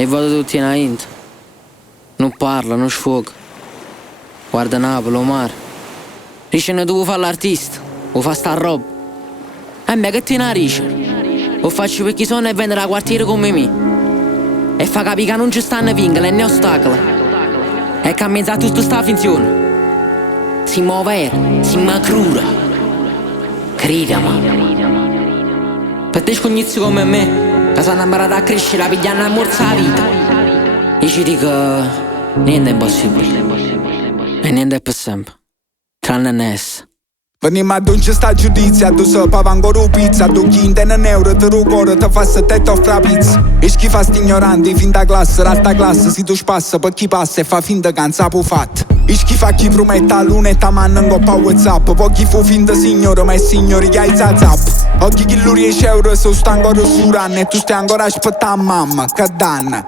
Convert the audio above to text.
E vado tutti in Int. Non parla, non sfoga. Guarda Napoli, o mare. Dice ne devo fare l'artista. O fa sta roba. E me che te ne dice? O faccio per chi sono e vendere la quartiere come me. E fa capire che non ci stanno vincoli né ostacoli. E che a mezzo a tutta sta finzione siamo veri, siamo crura. Credami. Per te scognizi come me, che sono imparati a crescere, a pigliare a morsa la vita. Io ci dico, niente è impossibile. E niente è per sempre. Tranne NS. Venim a non ci sta giudizio, tu sapeva ancora un pizza, tu chi intende un euro, te lo cuore, te fa settetto fra pizza. E chi fa sti ignoranti, finta classe, alta classe, si tu spassa per chi passa e fa finta che non sa può fatta. E chi fa chi promette a lunetta man in coppa WhatsApp, poi chi fu finta signore, ma è signore che hai zap. Occhi chi lui 10 euro, se sta ancora su ranno e tu stai ancora aspettando mamma, che danna.